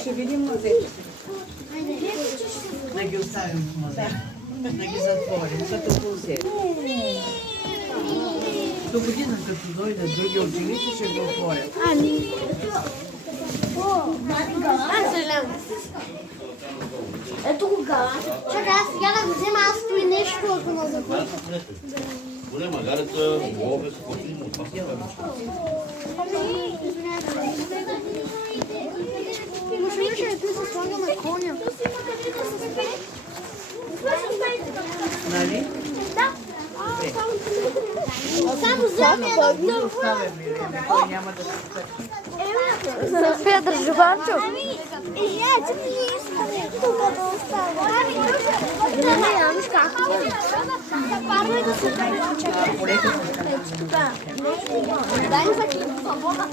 Ще видим мазето. Да ги оставим в мазето. Да ги затворим, като консерв. До година, като дойдат други ученици, ще го отворят. Ето го гала. Чакай, аз сега да го взема, аз стои нещо, ако не забравя. Голема гарата, лове, скотни, му това си Може ли да се слагаме коня? Нали? Само вземи едно дълго. Оставяме, той няма да се стъпи. София, държи Ванчо. Извинявайте, ми не искаме тук да остава. Да не ям как. Парно е да се дай. Чакай. Дай ми за вода.